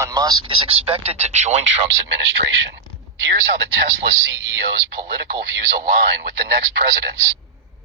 Elon Musk is expected to join Trump's administration. Here's how the Tesla CEO's political views align with the next president's.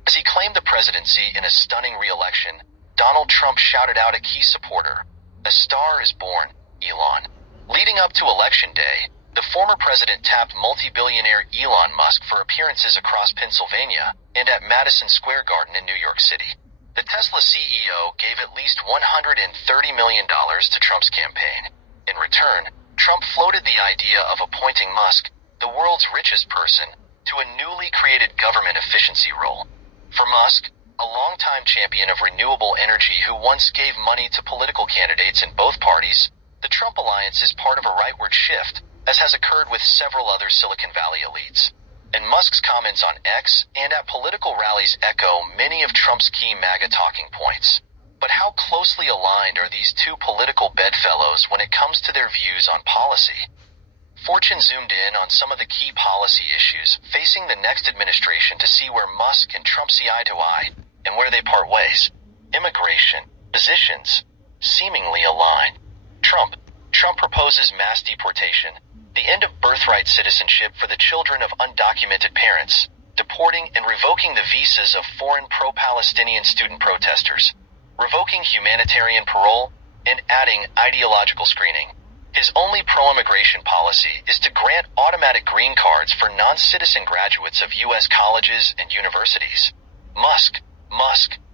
As he claimed the presidency in a stunning re-election, Donald Trump shouted out a key supporter, "A star is born, Elon." Leading up to Election Day, the former president tapped multi-billionaire Elon Musk for appearances across Pennsylvania and at Madison Square Garden in New York City. The Tesla CEO gave at least $130 million to Trump's campaign. In return, Trump floated the idea of appointing Musk, the world's richest person, to a newly created government efficiency role. For Musk, a longtime champion of renewable energy who once gave money to political candidates in both parties, the Trump alliance is part of a rightward shift, as has occurred with several other Silicon Valley elites. And Musk's comments on X and at political rallies echo many of Trump's key MAGA talking points. But how closely aligned are these two political bedfellows when it comes to their views on policy? Fortune zoomed in on some of the key policy issues facing the next administration to see where Musk and Trump see eye to eye, and where they part ways. Immigration, positions, seemingly align. Trump proposes mass deportation, the end of birthright citizenship for the children of undocumented parents, deporting and revoking the visas of foreign pro-Palestinian student protesters, revoking humanitarian parole, and adding ideological screening. His only pro-immigration policy is to grant automatic green cards for non-citizen graduates of U.S. colleges and universities. Musk,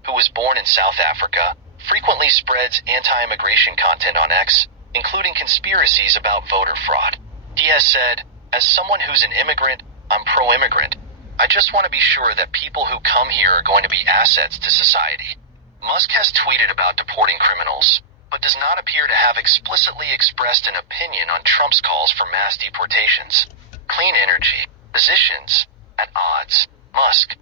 who was born in South Africa, frequently spreads anti-immigration content on X, including conspiracies about voter fraud. He has said, "As someone who's an immigrant, I'm pro-immigrant. I just want to be sure that people who come here are going to be assets to society." Musk has tweeted about deporting criminals, but does not appear to have explicitly expressed an opinion on Trump's calls for mass deportations. Clean energy, positions, at odds. Musk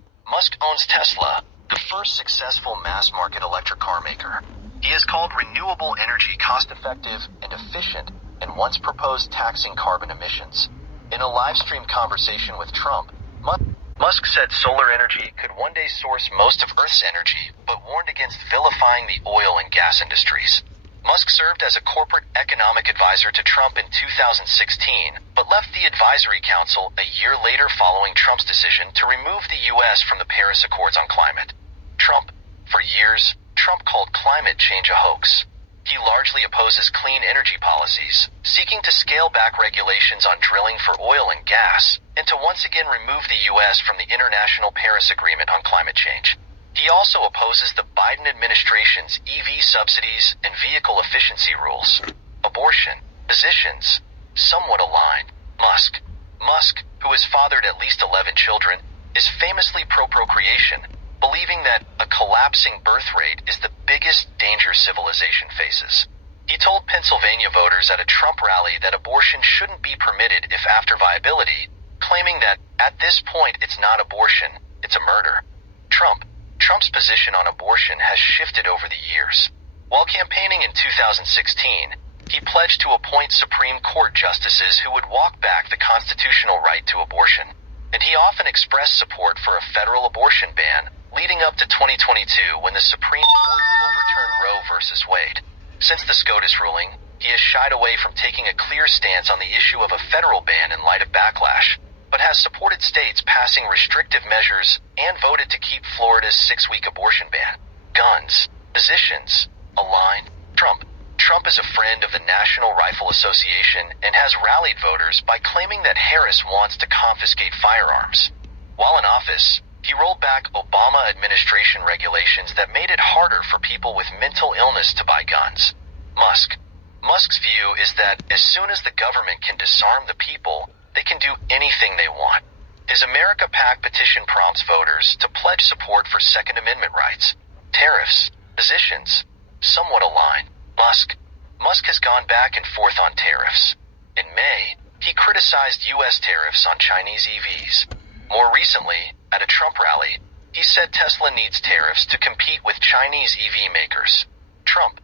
owns Tesla, the first successful mass-market electric car maker. He has called renewable energy cost-effective and efficient, and once proposed taxing carbon emissions. In a live-streamed conversation with Trump, Musk said solar energy could one day source most of Earth's energy, but warned against vilifying the oil and gas industries. Musk served as a corporate economic advisor to Trump in 2016, but left the advisory council a year later following Trump's decision to remove the U.S. from the Paris Accords on climate. For years, Trump called climate change a hoax. He largely opposes clean energy policies, seeking to scale back regulations on drilling for oil and gas, and to once again remove the U.S. from the International Paris Agreement on climate change. He also opposes the Biden administration's EV subsidies and vehicle efficiency rules. Abortion, positions, somewhat aligned. Musk, who has fathered at least 11 children, is famously pro-procreation, believing that a collapsing birth rate is the biggest danger civilization faces. He told Pennsylvania voters at a Trump rally that abortion shouldn't be permitted if after viability, claiming that, at this point, it's not abortion, it's a murder. Trump's position on abortion has shifted over the years. While campaigning in 2016, he pledged to appoint Supreme Court justices who would walk back the constitutional right to abortion. And he often expressed support for a federal abortion ban, leading up to 2022 when the Supreme Court overturned Roe v. Wade. Since the SCOTUS ruling, he has shied away from taking a clear stance on the issue of a federal ban in light of backlash, but has supported states passing restrictive measures and voted to keep Florida's 6-week abortion ban. Guns, positions, align. Trump is a friend of the National Rifle Association and has rallied voters by claiming that Harris wants to confiscate firearms. While in office, he rolled back Obama administration regulations that made it harder for people with mental illness to buy guns. Musk's view is that as soon as the government can disarm the people, they can do anything they want. His America PAC petition prompts voters to pledge support for Second Amendment rights. Tariffs, positions, somewhat align. Musk has gone back and forth on tariffs. In May, he criticized U.S. tariffs on Chinese EVs. More recently, at a Trump rally, he said Tesla needs tariffs to compete with Chinese EV makers. Trump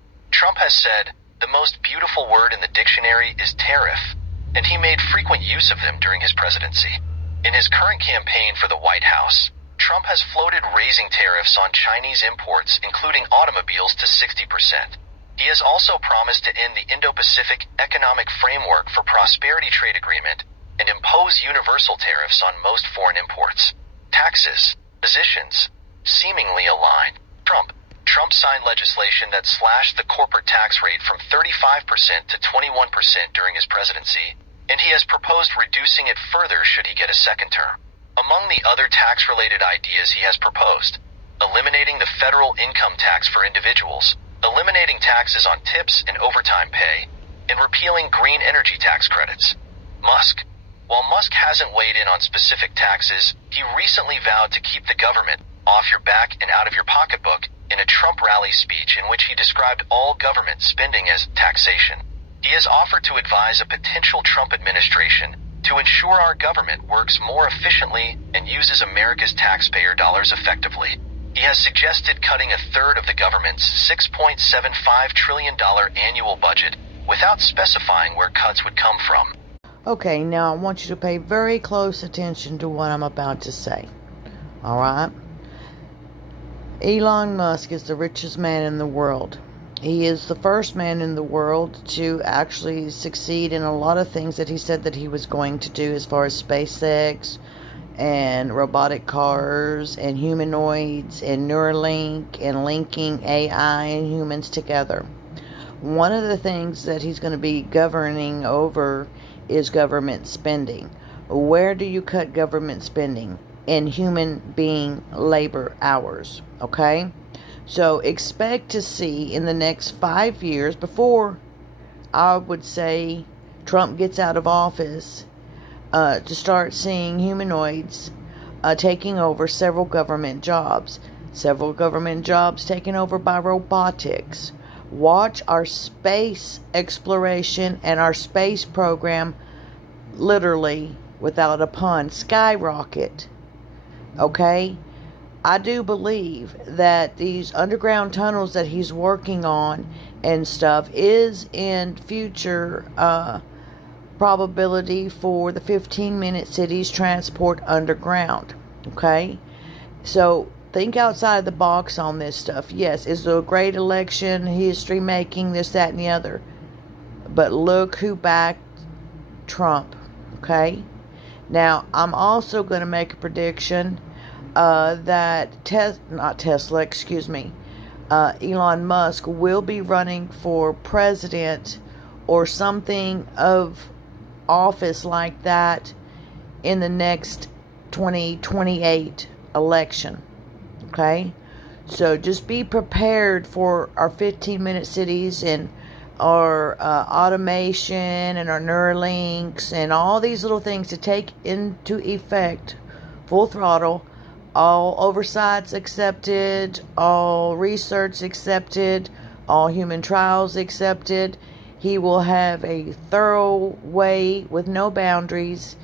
has said, "The most beautiful word in the dictionary is tariff," and he made frequent use of them during his presidency. In his current campaign for the White House, Trump has floated raising tariffs on Chinese imports, including automobiles, to 60%. He has also promised to end the Indo-Pacific Economic Framework for Prosperity Trade Agreement and impose universal tariffs on most foreign imports. Taxes, positions, seemingly align. Trump signed legislation that slashed the corporate tax rate from 35% to 21% during his presidency, and he has proposed reducing it further should he get a second term. Among the other tax-related ideas he has proposed, eliminating the federal income tax for individuals, eliminating taxes on tips and overtime pay, and repealing green energy tax credits. While Musk hasn't weighed in on specific taxes, he recently vowed to keep the government off your back and out of your pocketbook in a Trump rally speech in which he described all government spending as taxation. He has offered to advise a potential Trump administration to ensure our government works more efficiently and uses America's taxpayer dollars effectively. He has suggested cutting a third of the government's $6.75 trillion annual budget without specifying where cuts would come from. Okay, now I want you to pay very close attention to what I'm about to say. All right? Elon Musk is the richest man in the world. He is the first man in the world to actually succeed in a lot of things that he said that he was going to do, as far as SpaceX and robotic cars and humanoids and Neuralink and linking AI and humans together. One of the things that he's going to be governing over is government spending. Where do you cut government spending? In human being labor hours. Okay? So expect to see in the next 5 years, before I would say Trump gets out of office, to start seeing humanoids taking over several government jobs. Several government jobs taken over by robotics. Watch our space exploration and our space program, literally, without a pun, skyrocket. Okay? I do believe that these underground tunnels that he's working on and stuff is in future probability for the 15-minute cities transport underground. Okay? So think outside the box on this stuff. Yes, it's a great election, history making, this, that, and the other. But look who backed Trump. Okay? Now, I'm also going to make a prediction that Elon Musk will be running for president or something of office like that in the next 2028 election. Okay? So just be prepared for our 15-minute cities and our automation and our Neuralinks and all these little things to take into effect full throttle. All oversights accepted, all research accepted, all human trials accepted. He will have a thorough way with no boundaries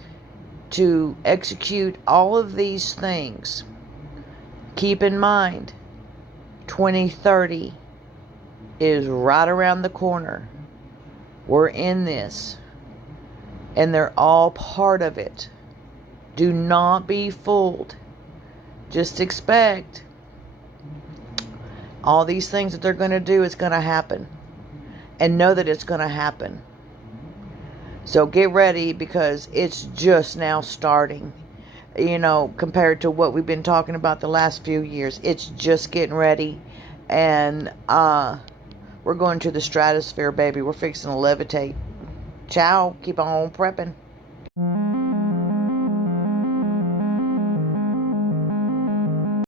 to execute all of these things. Keep in mind, 2030 is right around the corner. We're in this, and they're all part of it. Do not be fooled. Just expect all these things that they're going to do is going to happen. And know that it's going to happen. So get ready, because it's just now starting. You know, compared to what we've been talking about the last few years. It's just getting ready. And we're going to the stratosphere, baby. We're fixing to levitate. Ciao. Keep on prepping.